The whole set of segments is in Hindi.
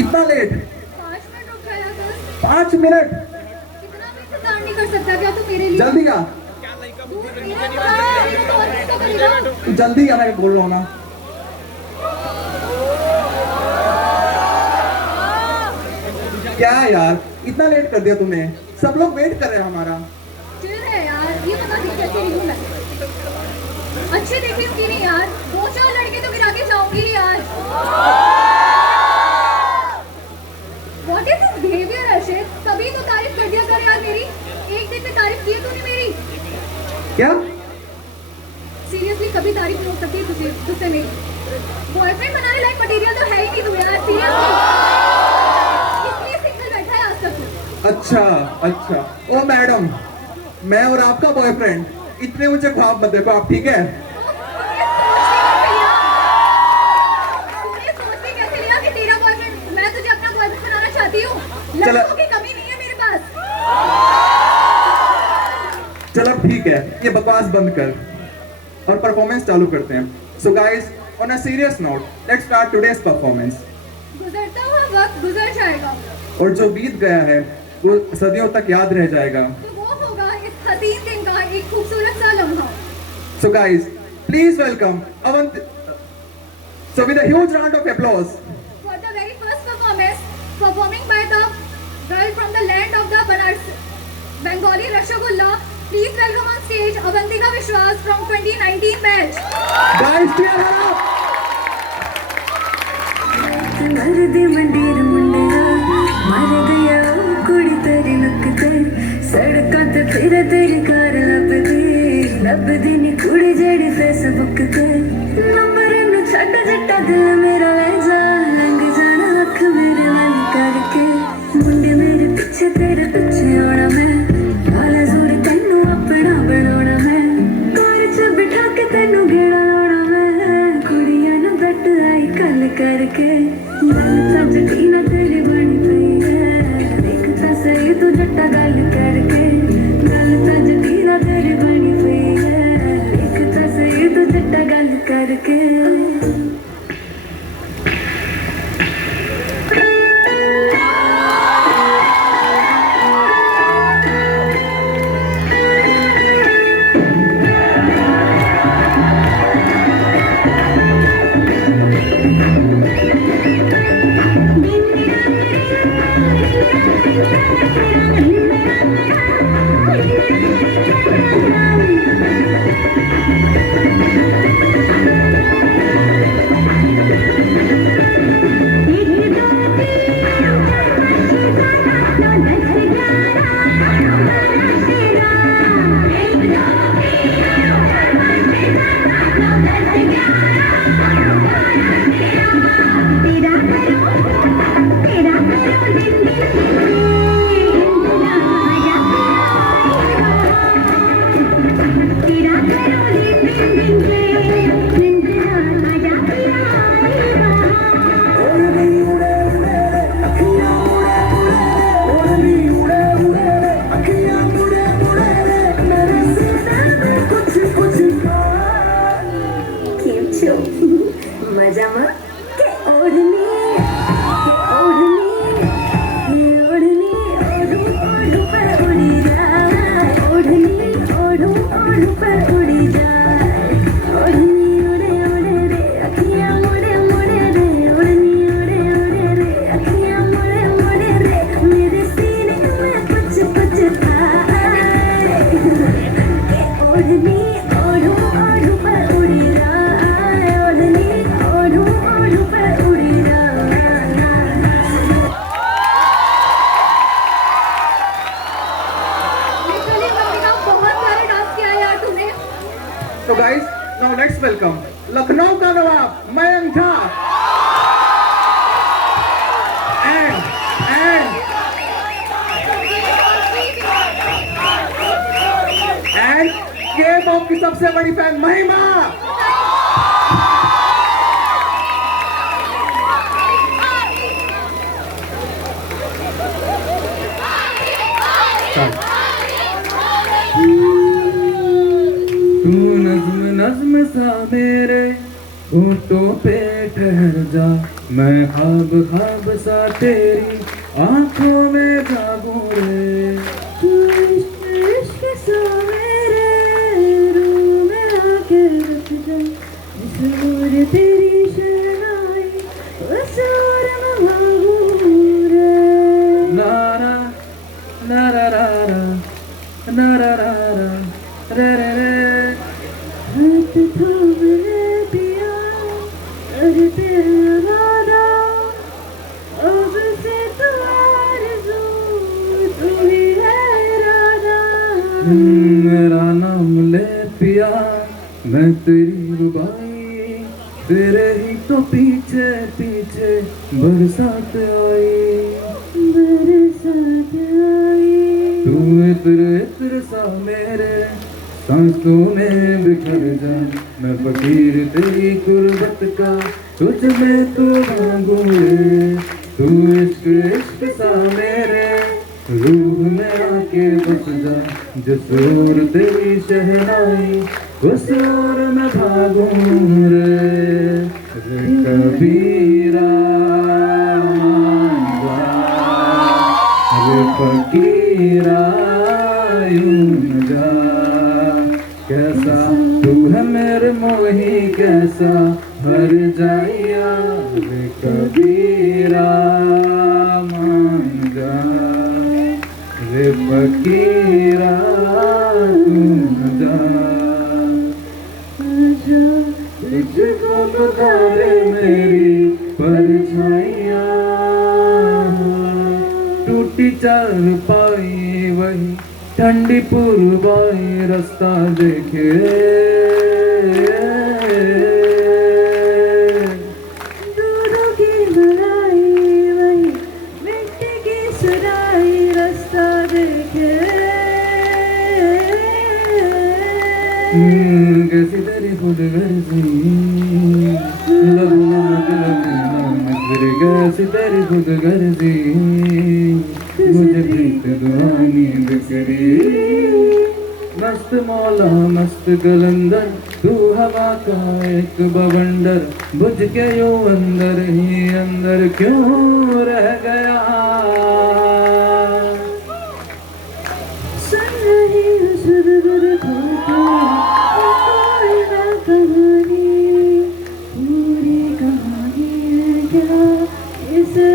इतना लेट? 5 मिनट रुक जाया कर। 5 मिनट? इतना भी इंतजार नहीं कर सकता क्या तू मेरे लिए? जल्दी का। तू मेरा तो और किसका करेगा? तू जल्दी का, मैं बोल रहा हूँ ना। क्या है यार, इतना लेट कर दिया तूने, सब लोग वेट कर रहे हैं हमारा। चिल है यार, ये बता दी कैसे रही हूँ मैं? अच्छे देखे कि नहीं यार? 2-4 लड़के तो गिरा के जाऊंगी यार। What is this behavior Arshit? कभी तो तारीफ कर दिया कर यार मेरी। एक दिन में तारीफ की है तूने मेरी। क्या? सीरियसली कभी तारीफ नहीं हो सकती तुझसे मेरी। बॉयफ्रेंड बनाने लायक मटेरियल तो है ही नहीं तू यार, सीरियसली। इसलिए सिंगल बैठा है आज तक। अच्छा अच्छा, ओ मैडम, मैं और आपका बॉयफ्रेंड, इतने ऊंचे ख्वाब मत देखो आप, ठीक है? तूने सोच के कैसे लिया कि तेरा बॉयफ्रेंड, मैं तुझे अपना बॉयफ्रेंड बनाना चाहती हूँ? चलो। लड़कों की कमी नहीं है मेरे पास। चलो ठीक है, ये बकवास बंद कर और परफॉर्मेंस चालू करते हैं। So guys, on a serious note, let's start today's performance. गुजरता हुआ वक्त गुजर जाएगा और जो बीत गया है वो सदियों तक याद रह जाएगा। तो वो होगा इस हसीन दिन का एक खूबसूरत सा लम्हा। So guys, please welcome Avanti. So with a huge round of applause. For the very first performance, performing by the girl from the land of the Banaras, Bengali Rasgulla, please welcome on stage Avantika Vishwas from 2019 batch. Guys, cheer her up. मरदे मंडीर मुंडिया मर गया कुड़ी तेरी नकते सड़कां ते फिर तेरी कार लभदी नी कुड़ी जेड़ी फेसबुक ते नंबर नु छड्ड जट्टा दिल मेरा ले जा लंघ जाना अख मेरे मन करके मुंडे मेरे पीछे तेरे पीछे आना मैं काला जोर तैनू अपना बनाना मैं कार च बिठा के तैनू घेड़ा लाना मैं कुड़ियां ना बैठ आई कल करके जटीना तेरी बनी पई है देखता सही तू जट्टा गल करके गल ता जटीना तेरी बनी पई है देखता सही तू जट्टा गल करके मजामा के ओढ़नी ओढ़नी ओढ़ू ओढ़ू पर उड़ी जाए ओढ़नी ओढ़ू ओढ़ू पर उड़ी जाए ओढ़नी उड़े उड़े रे अखियां मुड़े मुड़े रे ओढ़नी उड़े उड़े रे अखियां मुड़े मुड़े रे मेरे सीने में कुछ कुछ आए के ओढ़नी ओढ़ू ओढ़ू पर उड़ी जाए ओढ़नी ओढ़ू ओढ़ू पर उड़ी जाए लिटरली अवंतिका बहुत प्यारा डांस किया है यार तूने। So guys, now let's welcome Lucknow का नवाब मयंक झा and K-pop की सबसे बड़ी फैन महिमा। तू नज्म नज्म सा मेरे होठों पे ठहर जा, मैं ख्वाब ख्वाब सा तेरी आंखों में जागूं रे। तू इश्क इश्क सा मेरे रूह में आके रुक जा, इस नूर तेरी शहनाई उस और मैं भागूं रे। नारा नारा नारा रे रे रे। हाथ थाम ले पिया कर तेरा वादा, अब से तू आरज़ू तू ही है इरादा। मेरा नाम ले पिया, मैं तेरी रुबाई, तेरे ही तो पीछे पीछे बरसात आई। बरसात आई, तू इत्र इत्र सा मेरे सांसों में बिखर जा, मैं फकीर तेरी गुर्बत का तुझ में तो भागूं रे। तू इश्क इश्क सा मेरे रूह में आके बस जा, जिस ओर तेरी शहनाई उस ओर मैं भागूं रे। रे कबीरा रे फकीरा यूं न जा, कैसा तू है मेरे मोही कैसा हर जाइया। रे कबीरा मान जा, रे फकीरा तू न जा। आजा तुझको पुकारे मेरी परछाइयाँ, टूटी चारपाई वही ठंडी पुरवाई रास्ता देखे। दूधों की मलाई वही मिट्टी की सुराई रास्ता देखे। कैसी तेरी खुद गर्जी लगना फिर कैसी तेरी खुद गर्जी, मुझे प्रीत दुआनी बिखरी। मस्त मौला मस्त कलंदर, तू हवा का एक बवंडर, बुझ के यूं अंदर ही अंदर क्यों रह गया। सुन रही हूँ सुर-गुर खोता, कोई ना कहानी, पूरी कहानी है क्या इसे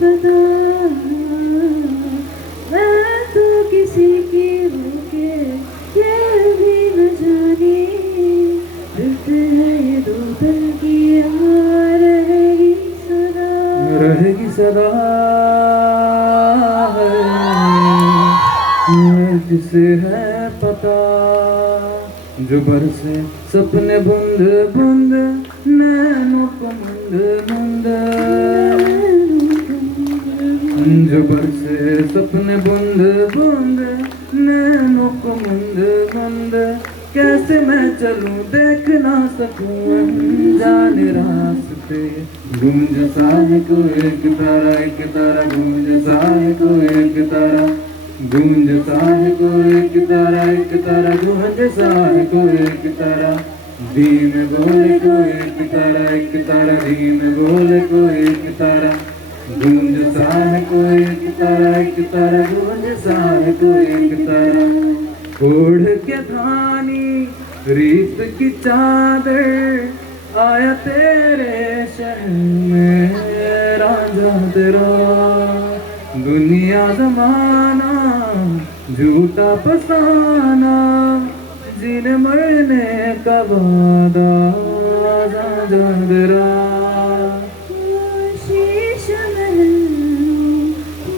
बता। मैं तो किसी की होके ये भी न जानी, रुत है ये दो पल की यहाँ रहेगी सदा। रहेगी सदा जिसे है पता, जो बरसे सपने बूंद बूंद नैनों को मुंद मुंद। जो बरसे सपने बूंद बूंद नैनों को मुंद मुंद, कैसे मैं चलूं देख ना सकूं अनजाने रास्ते। गूंज सा है कोई एक तारा गूंज सा है कोई एक तारा, गूंज सा है कोई एक तारा गूंज सा है कोई एक तारा। धीम बोले कोई एक तारा धीम बोले कोई एक तारा, गूंज सा है कोई एक तारा गूंज सा है कोई एक तारा। ओढ़ के धानी रीत की चादर, आया तेरे शहर में राजा तेरा। दुनिया जमाना झूठा फसाना, जीने मरने का वादा राजा तेरा। शीश महल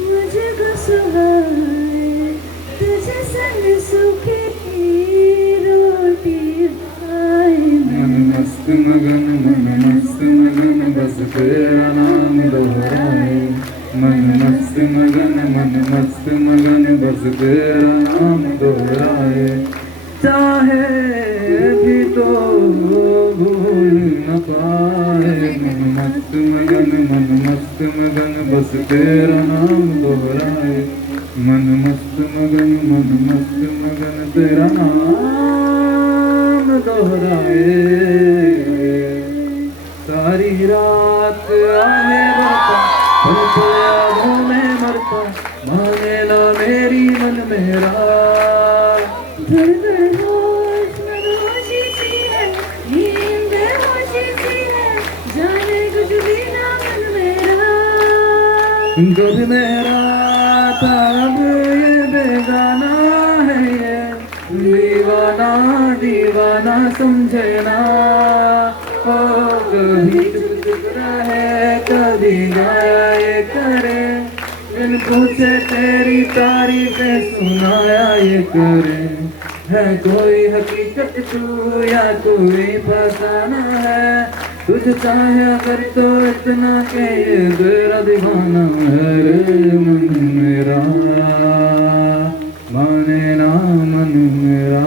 मुझको सुहाए, तुझे संग सूखी रोटी खाए। मन मस्त मगन बस तेरा नाम दोहराए। मन मस्त मगन बस तेरा नाम दोहराए। चाहे भी तो भूल न पाए। मन मस्त मगन बस तेरा नाम दोहराए। मन मस्त मगन तेरा नाम दोहराए। सारी रात आहे बरता, पल पल यादों में मरता, माने ना मेरी मन मेरा। धड़धड़ होश मदहोशी सी है, नींद बेहोशी सी है, जाने कुछ भी ना मन मेरा। कभी मेरा था अब ये बेगाना है ये, दीवाना दीवाना समझे ना। ओ कभी चुप चुप रहे, कभी गाया ये करे, बिन पूछे तेरी तारीफें सुनाया ये करे। है कोई हकीकत तू या कोई फसाना है, तुझ चाहे अगर तो इतना के ये तेरा दीवाना है रे मन मेरा, माने ना मन मेरा।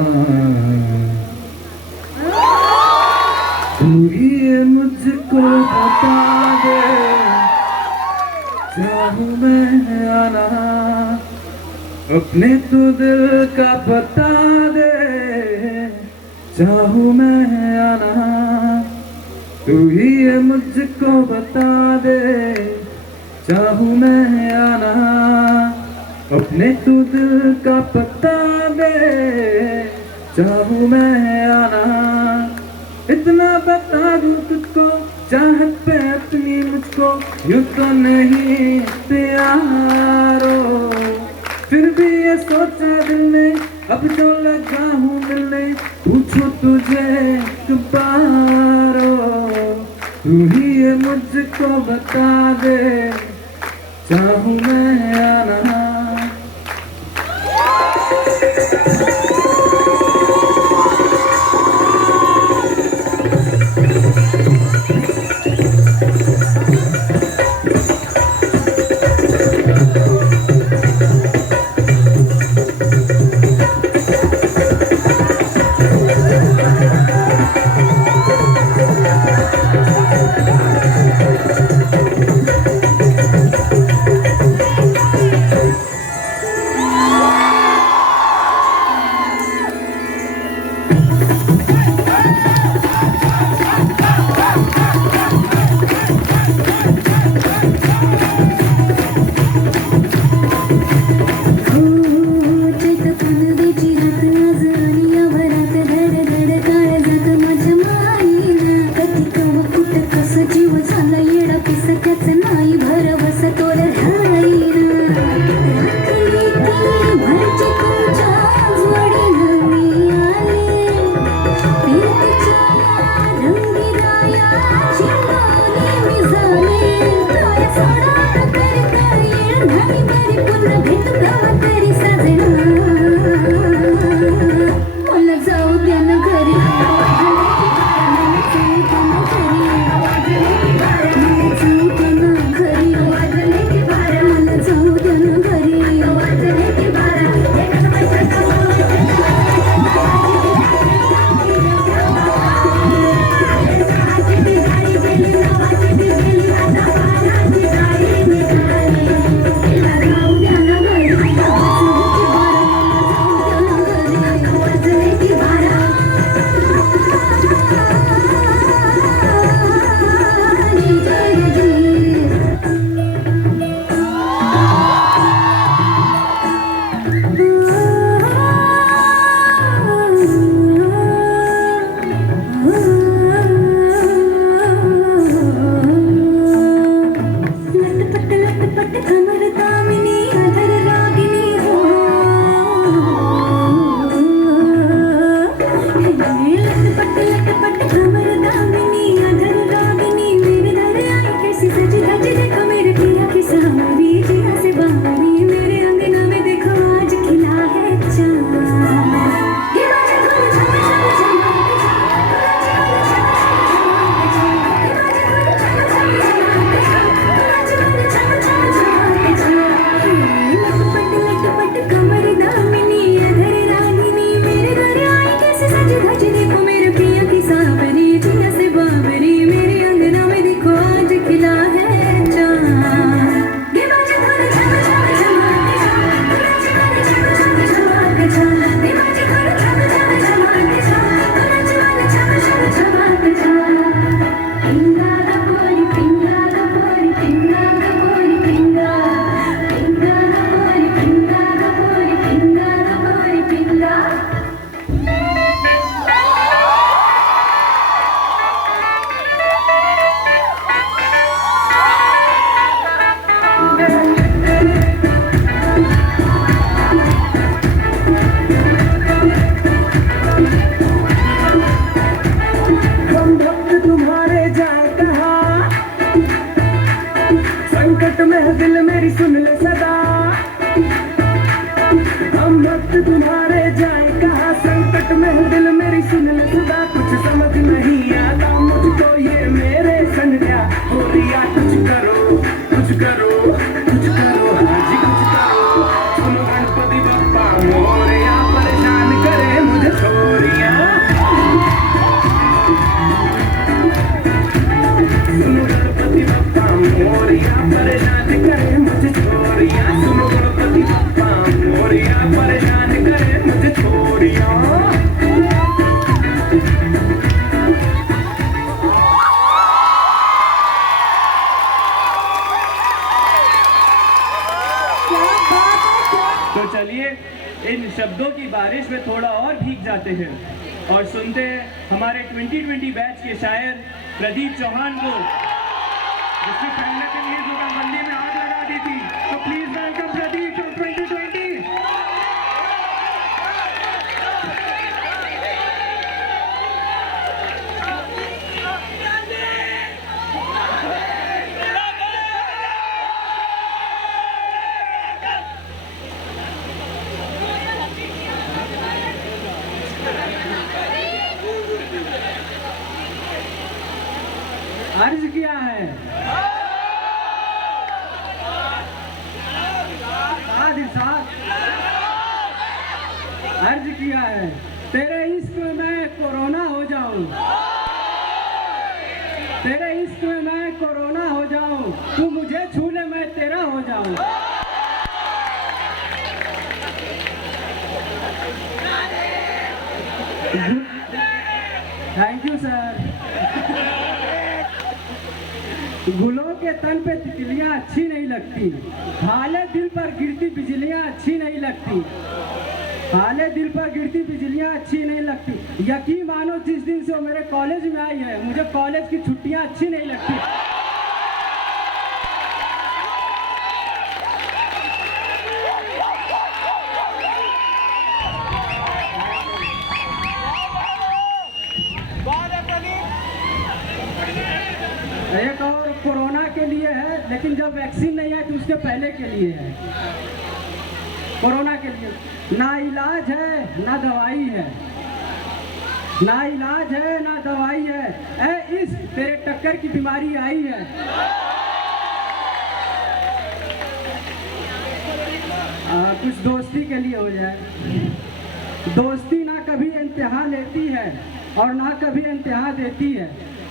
तू ही मुझको बता दे, चाहूं मैं आना, अपने तू दिल का बता दे, चाहूं मैं आना। तू ही मुझको बता दे, चाहूं मैं आना, अपने तू दिल का पता दे, चाहूं मैं आना। इतना बता दूं तुझको, चाहत पे अपनी मुझको, यूं तो नहीं प्यारो, फिर भी ये सोचा दिल ने, अब जो लगा हूँ मिलने, पूछो तुझे दोबारो। तू ही ये मुझको बता दे, चाहूं मैं आना। सुन ले सदा, हम वक्त तुम्हारे जाए कहाँ, संकट में दिल मेरी सुन ले सदा। कुछ समझ नहीं आता मुझको ये मेरे संग क्या हो रिया, कुछ करो कुछ करो कुछ करो, हाँ जी कुछ करो। सुनो गणपति बप्पा मोरया, परेशान करे मुझे छोरिया। सुनो गणपति बप्पा मोरया, परेशान करे मुझे छोरिया। सुनो गणपति बप्पा मोरया, परेशान करे मुझे छोरिया। तो चलिए इन शब्दों की बारिश में थोड़ा और भीग जाते हैं और सुनते हैं हमारे 2020 बैच के शायर प्रदीप चौहान को, जिसने पहले के लिए जुगाबंदी में आग लगा दी थी। तो प्लीज वेलकम प्रदीप फ्रॉम 2020। अर्ज किया है अर्ज किया है, तेरे इश्क में मैं कोरोना हो जाऊं, तेरे इश्क में मैं कोरोना हो जाऊं, तू मुझे छू ले मैं तेरा हो जाऊं। Thank you sir. गुलों के तन पे तितलियां अच्छी नहीं लगती, हाले दिल पर गिरती बिजलियां अच्छी नहीं लगती, हाले दिल पर गिरती बिजलियां अच्छी नहीं लगती। यकीन मानो जिस दिन से वो मेरे कॉलेज में आई है, मुझे कॉलेज की छुट्टियां अच्छी नहीं लगती। एक और कोरोना के लिए है, लेकिन जब वैक्सीन नहीं है तो उसके पहले के लिए है। कोरोना के लिए ना इलाज है ना दवाई है, ना इलाज है ना दवाई है। ऐ इस तेरे टक्कर की बीमारी आई है। कुछ दोस्ती के लिए हो जाए। दोस्ती ना कभी इम्तिहान लेती है और ना कभी इम्तिहान देती है।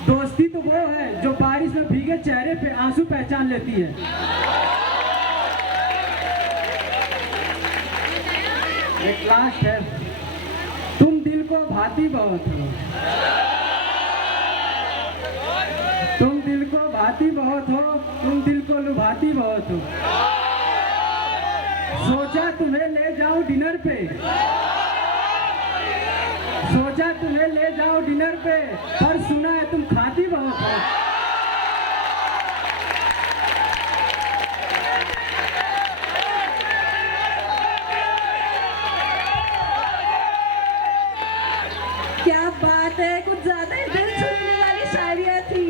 दोस्ती तो वो है जो बारिश में भीगे चेहरे पे आंसू पहचान लेती है। एक लास्ट है, तुम दिल को भाती बहुत हो, तुम दिल को भाती बहुत हो, तुम दिल को लुभाती बहुत हो। सोचा तुम्हें ले जाऊं डिनर पे, सोचा तुम्हें ले जाओ डिनर पे, पर सुना है तुम खाती बहुत हो। क्या बात है, कुछ ज्यादा ही दिल छूने वाली शायरियाँ थी।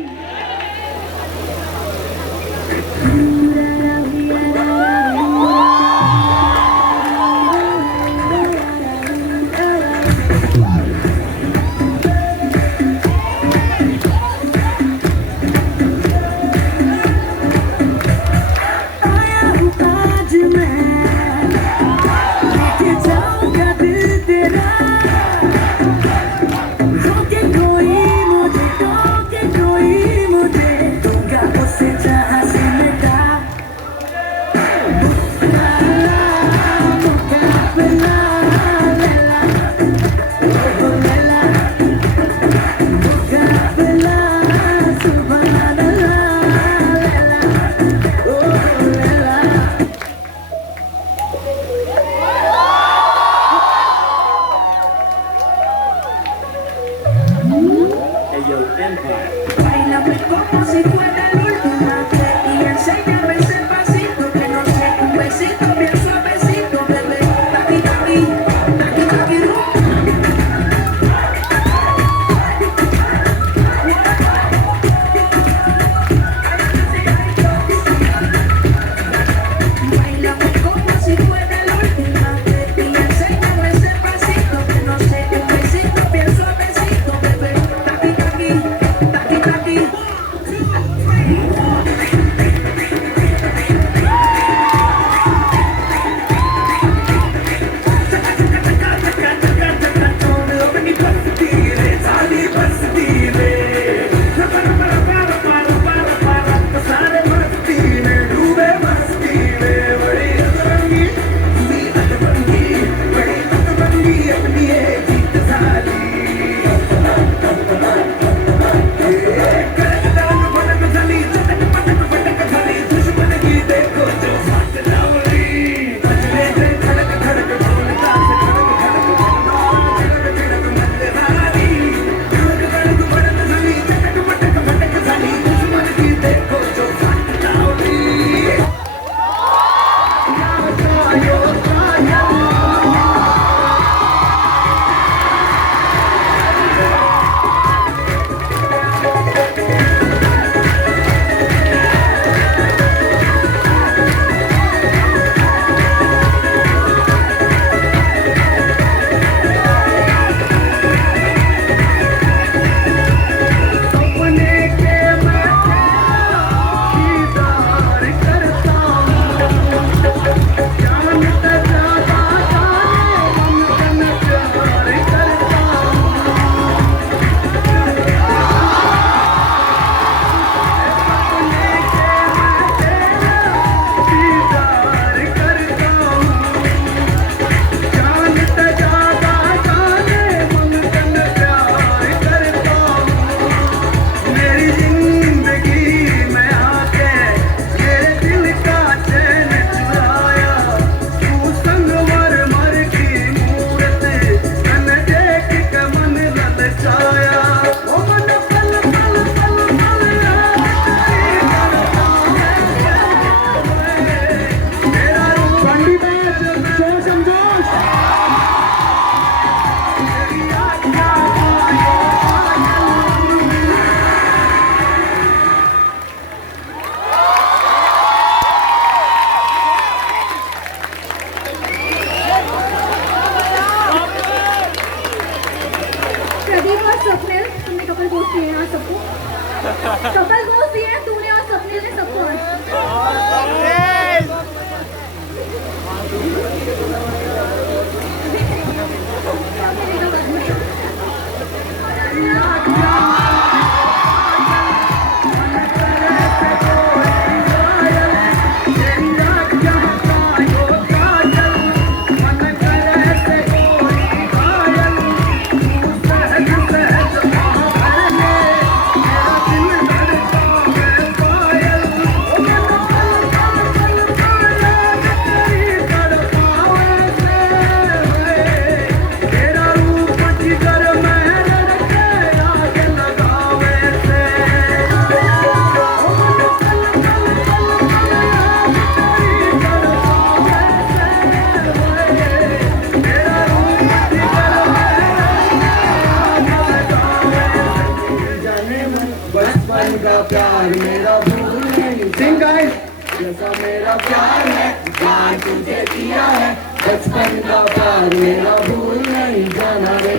Sing guys. जैसा मेरा प्यार है जान तुझे किया है बचपन का प्यार मेरा भूल नहीं जाना रे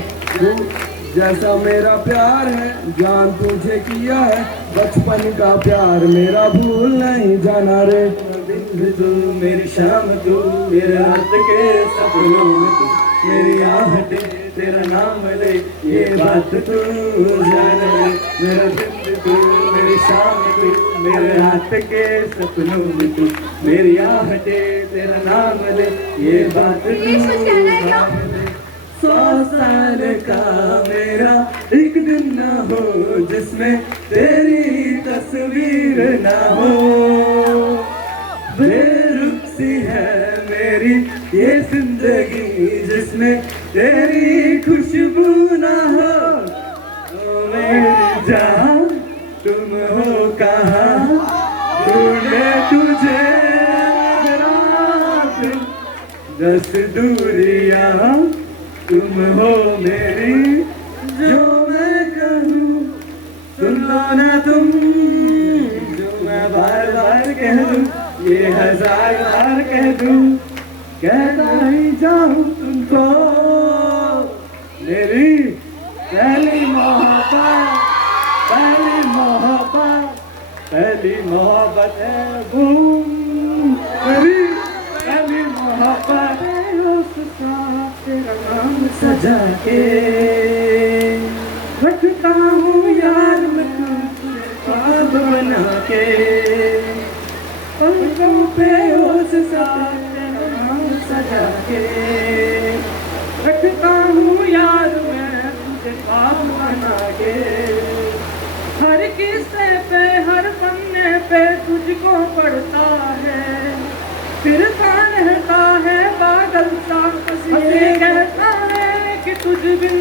जैसा मेरा प्यार है जान तुझे किया है बचपन का प्यार मेरा भूल नहीं जाना रे दिन तू मेरी शाम तू मेरे रात के सपनों में तू मेरी आहट तेरा नाम ले ये बात तू जान ले मेरा दिन तू मेरी शाम तू मेरे रात के सपनों में तू मेरी आहट तेरा नाम ले ये बात तू जान ले 100 साल का मेरा एक दिन ना हो जिसमें तेरी तस्वीर ना हो बेरुख सी है मेरी ये जिंदगी जिसमें तेरी खुशबू ना हो ओ मेरी जान तुम हो कहाँ ढूंढे तुझे रात 10 दूरियां तुम हो मेरी जो मैं कहूँ सुन लो ना तुम जो मैं बार बार कह दूँ ये 1000 बार कह दूँ कहता ही जाऊँ तुमको मेरी पहली मोहब्बत पहली मोहब्बत है बूम मेरी पहली मोहब्बत है उसका तेरा नाम सजा के रखता हूँ यार मैं तुझे ख्वाब बना के पलकों पे उसका तेरा नाम सजा के रखता हूँ यार मैं तुझे ख्वाब बना के हर किस्से पे हर पन्ने पे तुझको पढ़ता है फिर रहता है बादल सा ये कहता है कि तुझ बिन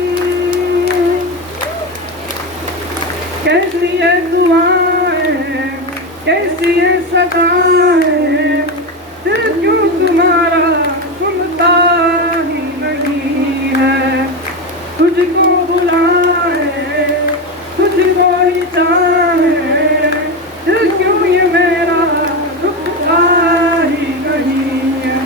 कैसी है दुआएं कैसी है सदाएं दिल क्यों तुम्हारा सुनता ही नहीं है तुझको बुलाए तुझको ही चाहे दिल क्यों ये मेरा रुकता ही नहीं है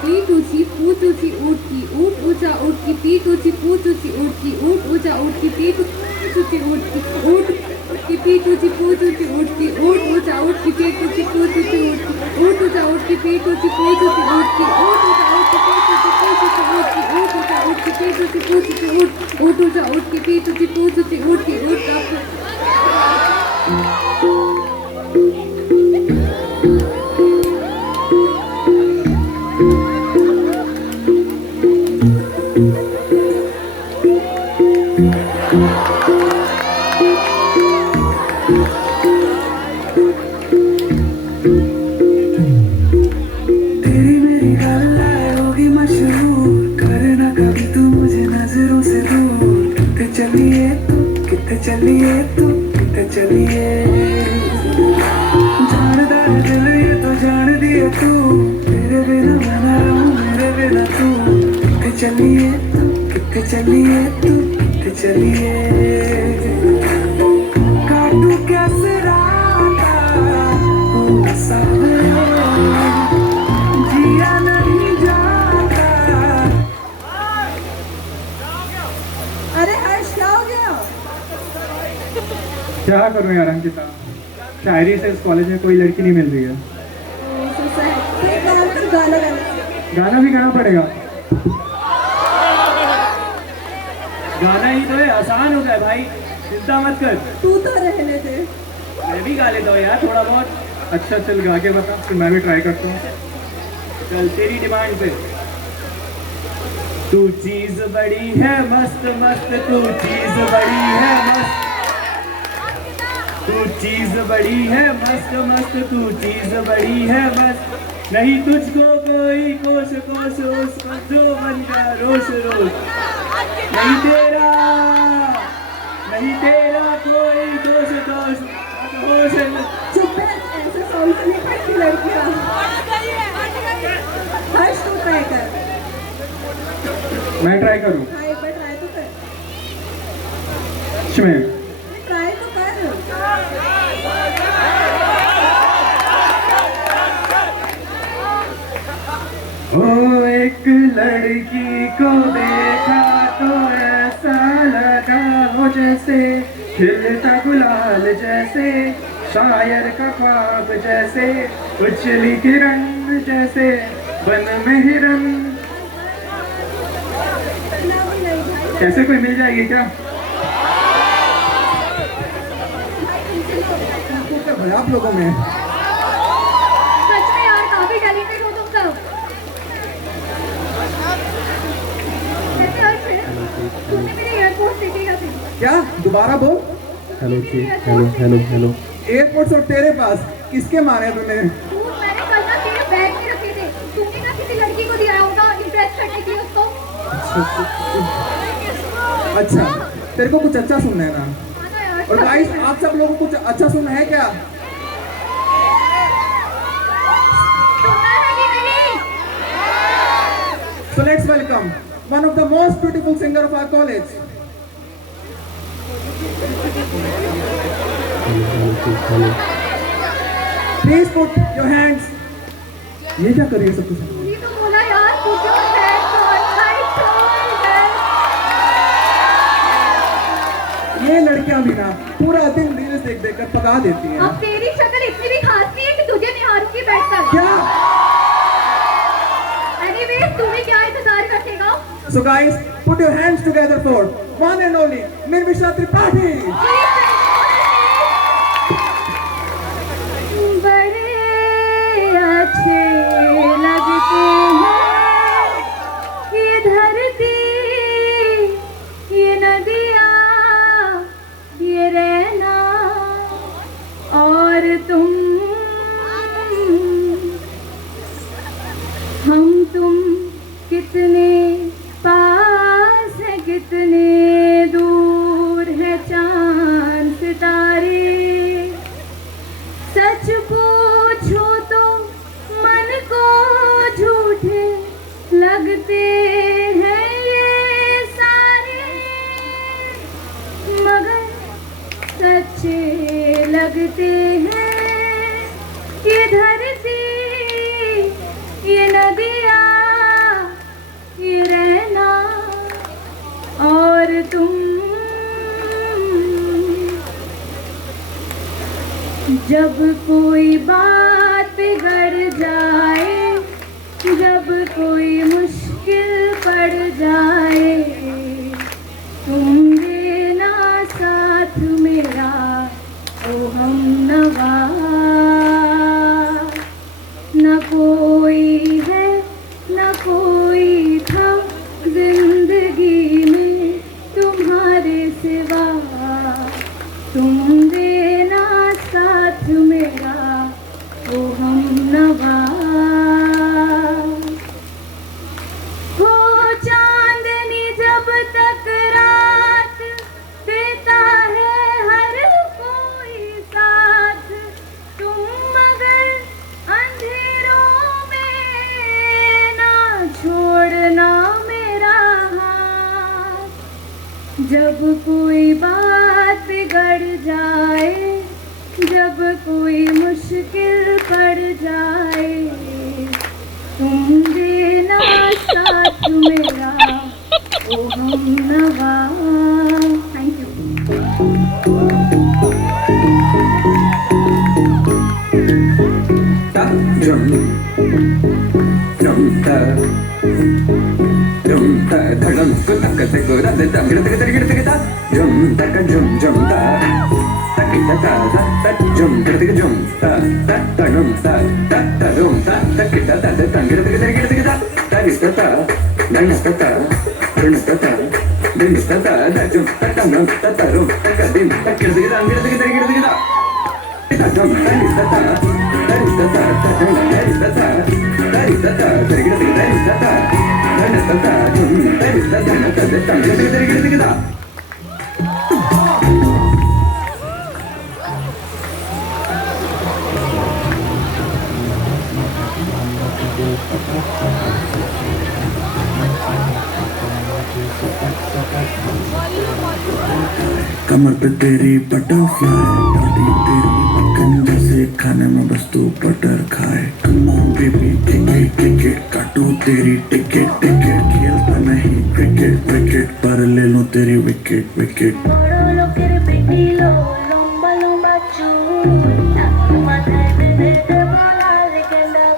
पीठ ऊंची पूछ ऊंची ऊँट की ऊँट ऊंचा ऊँट की पीठ ऊंची पूछ ऊंची ऊँट की ऊँट ऊंचा ऊँट की पीठ ऊंची ऊँट की ऊँट की पीठ ऊंची पूछ ऊंची ऊँट की ऊँट ऊंचा ऊँट की पीठ ऊंची पूछ ऊंची ऊँट की ऊँट ऊंचा ऊँट की पीठ ऊंची पूछ ऊंची ऊँट की ऊँट ऊंचा ऊँट की पीठ ऊंची पूछ ऊंची ऊँट ऊँट ऊंचा ऊँट की पीठ ऊंची पूछ ऊंची ऊँट की ऊँट का तेरी मेरी गल्लाएं होगी मशहूर करना कभी तू मुझे नजरों से दूर कितने चलिए कितने चलिए जानदा है दिल ये तो जान दिए तू तेरे बिना मैं ना रहूं मेरे बिना तू कितने चलिए काटू कैसे राता जिया नहीं जाता अरे हर्ष क्या हो गया क्या करूं यार अंकिता शायरी से इस कॉलेज में कोई लड़की नहीं मिल रही है गाना भी गाना पड़ेगा गाना ही तो है आसान होता है भाई चिंता मत कर तू तो रहने दे मैं भी गा लेता हूँ यार थोड़ा बहुत अच्छा चल गा के बता फिर मैं भी ट्राई करता हूँ चल तेरी डिमांड पे तू चीज बड़ी है मस्त मस्त तू चीज बड़ी है मस्त तू चीज बड़ी है मस्त मस्त तू चीज बड़ी है मस्त नहीं तुझको कोई कोस कोस उसको जो मन का रोश रोश नहीं तेरा कोई दोष दोष होश चुप है ऐसे सॉन्ग से नहीं पढ़ती लड़कियां हर्ष तू ट्राई कर मैं ट्राई करूँ हाँ एक बार ट्राई तो कर इसमें ट्राई तो कर लड़की को देखा तो ऐसा लगा हो जैसे खिलता गुलाल जैसे, शायर का ख्वाब जैसे, उछली किरण जैसे, बन में हिरन। कैसे कोई मिल जाएगी क्या? क्या भला आप लोगों में? सच में यार काफी टैलेंटेड हो तुम सब। वैसे अर्श, तुमने मेरे एयरपोर्ट देखेगा फिर? क्या दोबारा बोल? Hello hello hello hello. Airports और तेरे पास किसके मारे तूने? मैंने कल ना तेरे बैग में रखे थे, तुमने ना किसी लड़की को दिया होगा इम्प्रेस करने के लिए उसको। अच्छा, तेरे को कुछ अच्छा सुनना है ना? हाँ ना यार, और गाइस, आप सब लोगों को कुछ अच्छा सुनना है क्या? सुनना है कि नहीं? So let's welcome one of the most beautiful singer of our college. Please put your hands. ये क्या कर रही है सब कुछ? तूने तो बोला यार, put your hands on my shoulders. ये लड़कियां भी ना पूरा दिन रील्स देख देख कर पका देती हैं। अब तेरी शक्ल इतनी भी खास नहीं है कि तुझे निहारूंगी बैठकर। क्या? Anyways, तुम्हें क्या इंतजार रखेगा? So guys, put your hands together for one and only Mirvisha Tripathi. बड़े अच्छे लगते हैं ये धरती, ये नदियाँ, ये रहना और तुम, हम तुम कितने पास है, कितने दूर है चांद सितारे। सच पूछो तो मन को झूठे लगते हैं ये सारे, मगर सच्चे लगते हैं ये धरती, ये नदियाँ, ये रहना और तुम। जब कोई बात बिगड़ जाए, जब कोई मुश्किल पड़ जाए, तुम देना साथ मेरा ओ हम नवा। न कोई है न कोई था जिंदगी में तुम्हारे सिवा, तुम देना साथ मेरा ओ हम नवा। हो चांदनी जब तक रात देता है हर कोई साथ, तुम मगर अंधेरों में ना छोड़ना मेरा हाथ। जब कोई बात बिगड़ जाए, जब कोई मुश्किल पड़ जाए, तुम देना साथ मेरा ओ हम नवा। Thank you. कमर पे तेरी बटरफ्लाई, दाढ़ी तेरी मक्खन जैसे, खाने में बस तू बटर खाए। Come on baby, kick it, काटू तेरी टिकट टिकट खेलता नहीं क्रिकेट विकेट पर ले लूं तेरी wicket wicket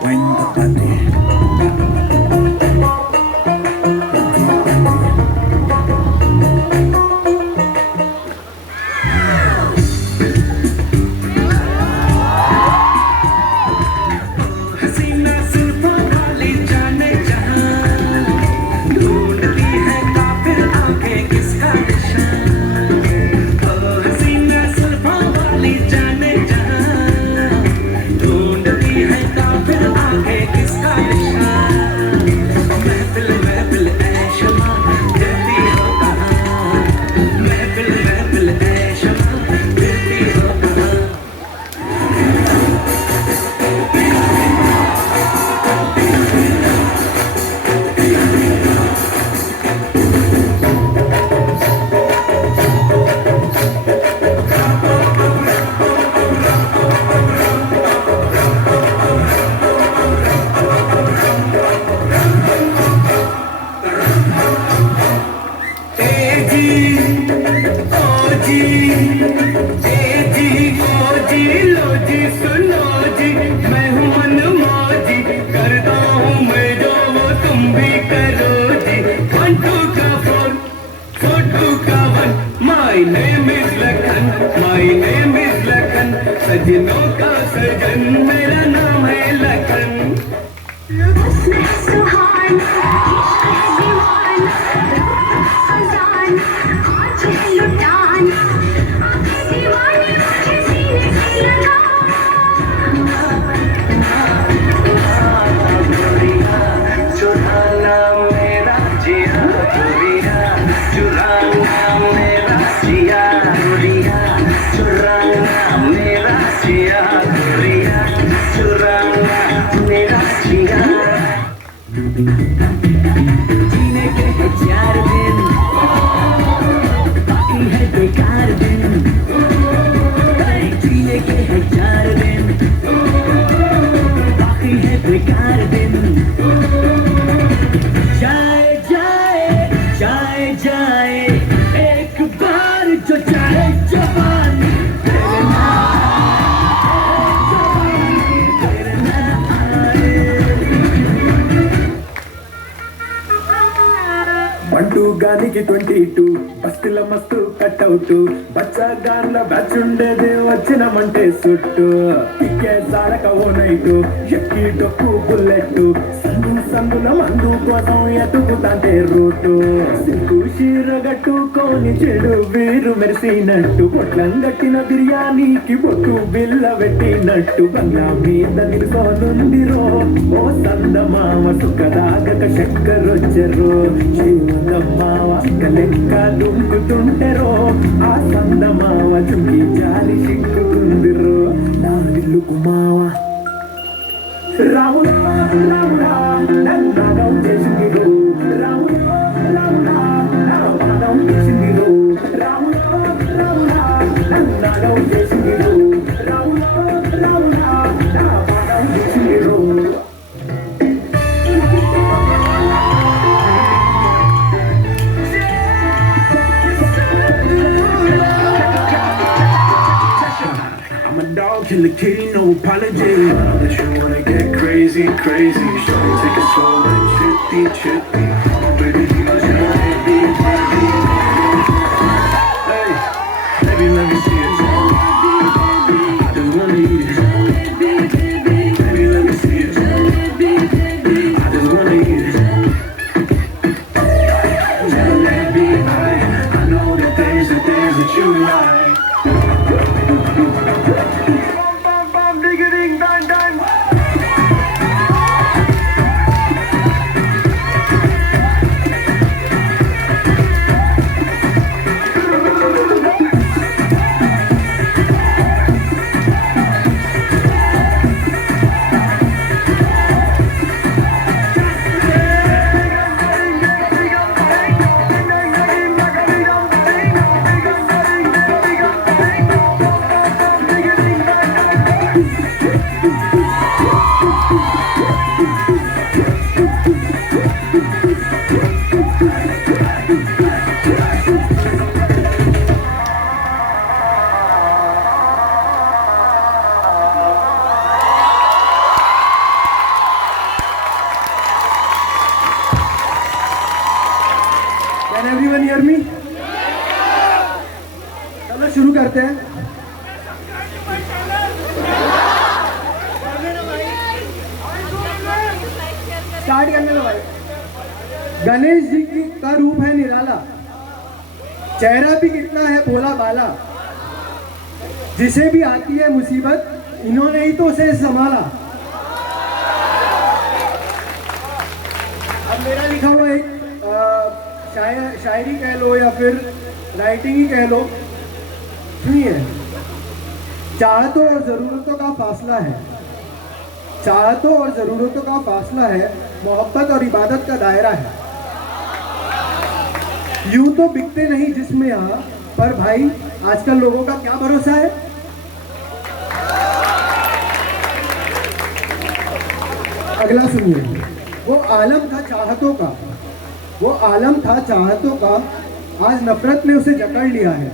Wind the body. हसीना जुल्फों वाली जाने जहां ढूंढती है काफिर आंखें किसका निशान ओ हसीना जुल्फों वाली जाने जहां ढूंढती है काफिर आंखें किसका निशान महफिल महफिल ऐ शमा फिरती हो कहां महफिल महफिल ऐ शमा फिरती हो कहां लो जी सुनो जी मैं हूँ मनमौजी करता हूँ मैं जो वो तुम भी करो जी 1 2 का 4 4 2 का 1 माय नेम इज लखन सजनों का सजन मेरा नाम है लखन चुराना मेरा जिया चुरिया चुराना मेरा जिया चुरिया चुराना मेरा जिया चुरिया चुराना मेरा जिया जीने के है 4 दिन बाकी है बेकार दिन जीने के है 4 दिन बाकी है बेकार दिन जाए जाए जाए जाए एक बार जो जाए जवानी तेरे ना आए బంటు గానికి 22 బస్తిల మస్తు కట్అవుట్ బచ్చా గార్ల బ్యాచ్ ఉండేది వచ్చినమంటే సుట్టు టిక్కే సారక ఓ నైటు ఎక్కి డొక్కు బుల్లెట్ సందు సందుల మందు కోసం ఎతుకుతాంటే రూటు సిగ్గు చీరగట్టుకొని చెడు వీరు మెరిసినట్టు పొట్లం గట్టిన బిర్యానీకి పొట్టు బిల్ల పెట్టినట్టు బంగ్లా మీద నిలుసోనుందిరో ఓ సందమామ సుఖదాగక చక్కరొచ్చరో జీవనమ్మావ లెక్క దుంకుతుంటెరో ఆ సందమావ చుంకి జాలి సిక్కుతుందిరో నా ఇల్లుకు మావ రాముడా రాముడా నన్ను చేసిందిరో రాముడా రాముడా నా పాదం చేసిందిరో రాముడా రాముడా నన్ను చేసిందిరో రాముడా రాముడా నా పాదం చేసిందిరో I'm a dog, kill a kitty, no apology. Unless you wanna get crazy, crazy. Show me take it slow and chippy, chippy. Baby, you must want it, baby. Hey, baby, let me see it. I just wanna eat it. Baby, let me see it. I just wanna eat it. Tell that I know the things that you like. Start करने दो भाई। गणेश जी की का रूप है निराला, चेहरा भी कितना है भोला भाला, जिसे भी आती है मुसीबत इन्होंने ही तो उसे संभाला। अब मेरा लिखा हुआ एक शायरी कह लो या फिर राइटिंग ही कह लो, सुनिए। चाहतों और ज़रूरतों का फासला है, चाहतों और ज़रूरतों का फासला है, मोहब्बत और इबादत का दायरा है। यूं तो बिकते नहीं जिसमें यहाँ, पर भाई आजकल लोगों का क्या भरोसा है। अगला सुनिए। वो आलम था चाहतों का, वो आलम था चाहतों का, आज नफरत ने उसे जकड़ लिया है।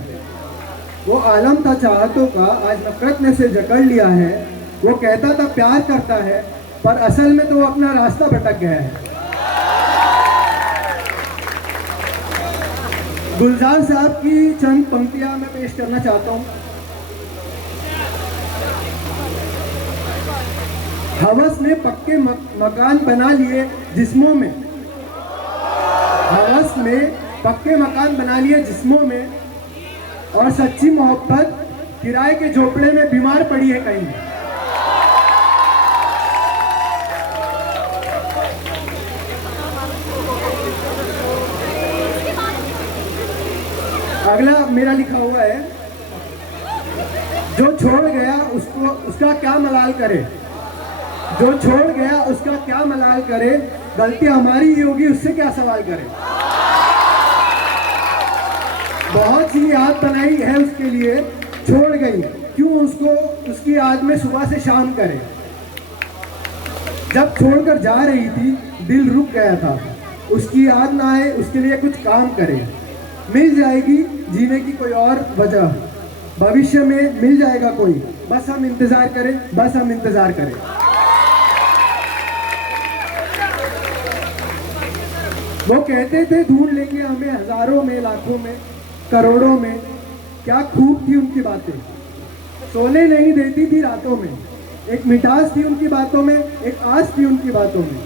वो आलम था चाहतों का, आज नफरत ने उसे जकड़ लिया है। वो कहता था प्यार करता है, पर असल में तो वो अपना रास्ता भटक गया है। गुलजार साहब की चंद पंक्तियां मैं पेश करना चाहता हूं। हवस ने पक्के मकान बना लिए जिस्मों में, हवस ने पक्के मकान बना लिए जिस्मों में, और सच्ची मोहब्बत किराए के झोपड़े में बीमार पड़ी है कहीं। अगला मेरा लिखा हुआ है। जो छोड़ गया उसको उसका क्या मलाल करे, जो छोड़ गया उसका क्या मलाल करे, गलती हमारी ही होगी उससे क्या सवाल करे। बहुत सी याद बनाई है उसके लिए, छोड़ गई क्यों उसको उसकी याद में सुबह से शाम करे। जब छोड़कर जा रही थी दिल रुक गया था, उसकी याद ना आए उसके लिए कुछ काम करे। मिल जाएगी जीने की कोई और वजह, भविष्य में मिल जाएगा कोई, बस हम इंतजार करें, बस हम इंतजार करें। वो कहते थे ढूंढ लेंगे हमें हजारों में, लाखों में, करोड़ों में। क्या खूब थी उनकी बातें, सोने नहीं देती थी रातों में। एक मिठास थी उनकी बातों में, एक आस थी उनकी बातों में।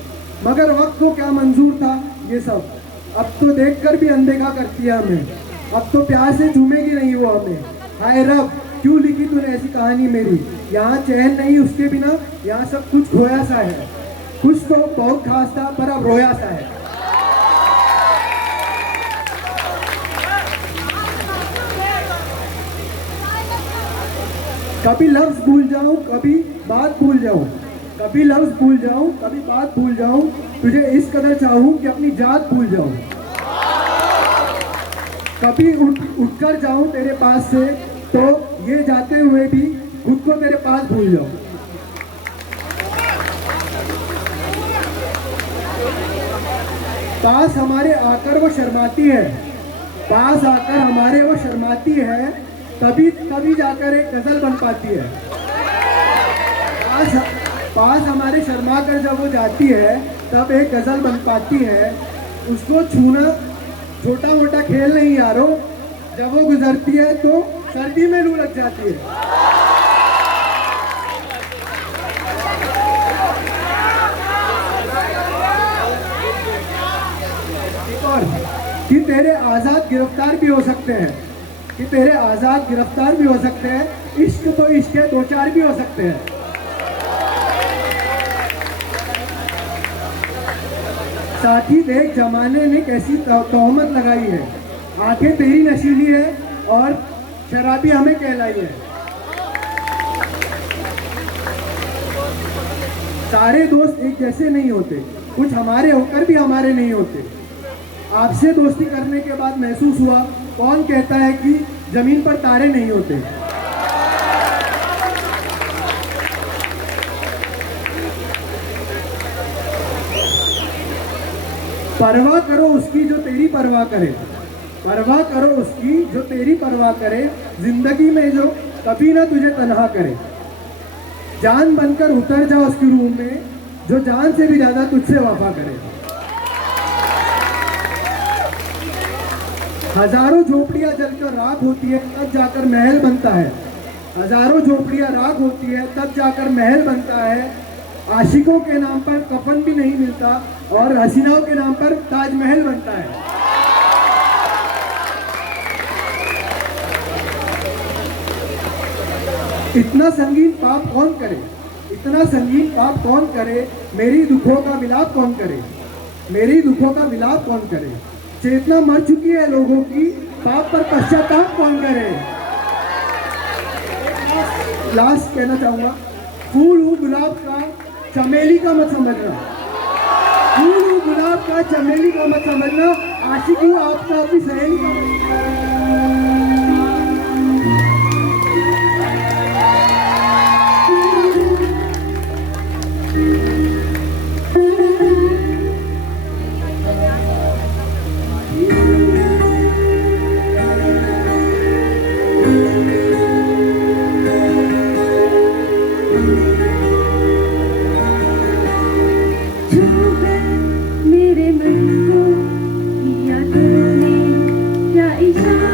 मगर वक्त को क्या मंजूर था ये सब, अब तो देखकर भी अनदेखा करती है हमें। अब तो प्यार से झूमेगी नहीं वो हमें। हाय रब क्यों लिखी तूने ऐसी कहानी मेरी, यहाँ चैन नहीं उसके बिना, यहाँ सब कुछ खोया सा है। कुछ तो बहुत खास था पर अब रोया सा है। कभी लफ्ज भूल जाऊं कभी बात भूल जाऊं, कभी लफ्ज भूल जाऊं कभी बात भूल जाऊं, तुझे इस कदर चाहूं कि अपनी जात भूल जाऊं। कभी उठकर जाऊं तेरे पास से तो ये जाते हुए भी खुद को तेरे पास भूल जाऊं। पास हमारे आकर वो शर्माती है, पास आकर हमारे वो शर्माती है, तभी तभी जाकर एक गजल बन पाती है। पास हमारे शर्मा कर जब वो जाती है तब एक गजल बन पाती है। उसको छूना छोटा मोटा खेल नहीं यारो, जब वो गुजरती है तो सर्दी में लू लग जाती है। और कि तेरे आजाद गिरफ्तार भी हो सकते हैं, कि तेरे आजाद गिरफ्तार भी हो सकते हैं, इश्क तो इश्क है दो चार भी हो सकते हैं। साथी देख जमाने ने कैसी तोहमत लगाई है, आंखें तेरी नशीली है और शराबी हमें कहलाई है। सारे दोस्त एक जैसे नहीं होते, कुछ हमारे होकर भी हमारे नहीं होते। आपसे दोस्ती करने के बाद महसूस हुआ, कौन कहता है कि जमीन पर तारे नहीं होते। परवाह करो उसकी जो तेरी परवाह करे, परवाह करो उसकी जो तेरी परवाह करे, जिंदगी में जो कभी ना तुझे तन्हा करे। जान बनकर उतर जा उसकी रूह में, जो जान से भी ज्यादा तुझसे वफा करे। हजारों झोपड़ियां जलकर राख होती है तब जाकर महल बनता है, हजारों झोपड़ियां राख होती है तब जाकर महल बनता है। आशिकों के नाम पर कफन भी नहीं मिलता और हसीनाओं के नाम पर ताजमहल बनता है। इतना संगीन पाप कौन करे, इतना संगीन पाप कौन करे, मेरी दुखों का विलाप कौन करे, मेरी दुखों का विलाप कौन करे। चेतना मर चुकी है लोगों की, पाप पर पश्चाताप कौन करे। लास्ट कहना चाहूंगा, फूल हूँ गुलाब का, चमेली का मत समझना, फूल हूँ गुलाब का, चमेली का मत समझना, आशिक हूँ आपका, अपनी सहेली का। मेरे मन को किया तूने क्या इशारा।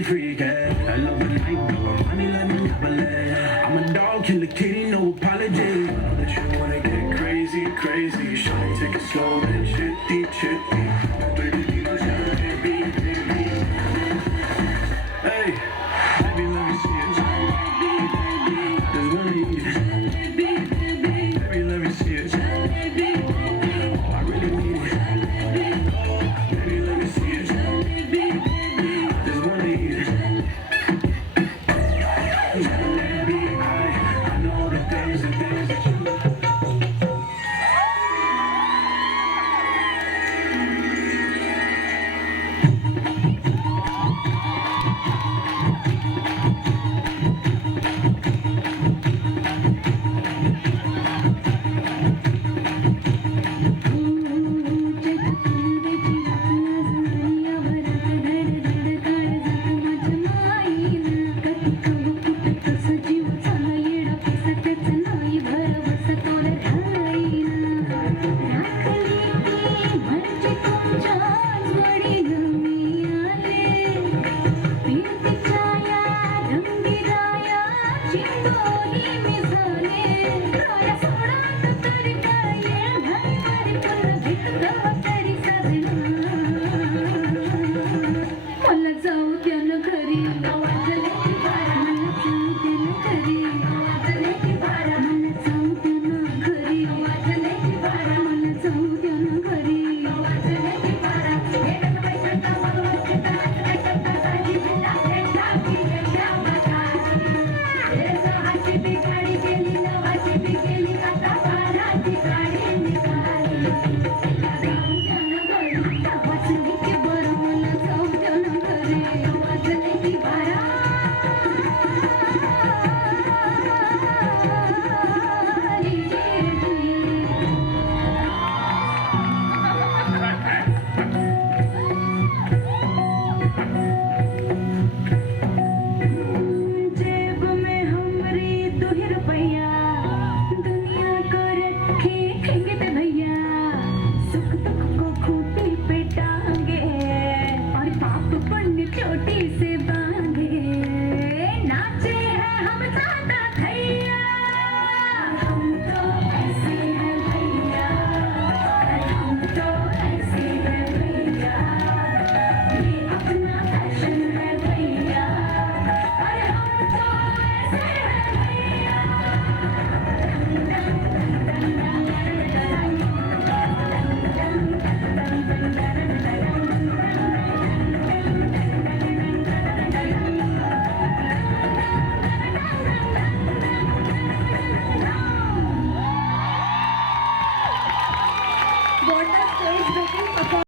crazy freak.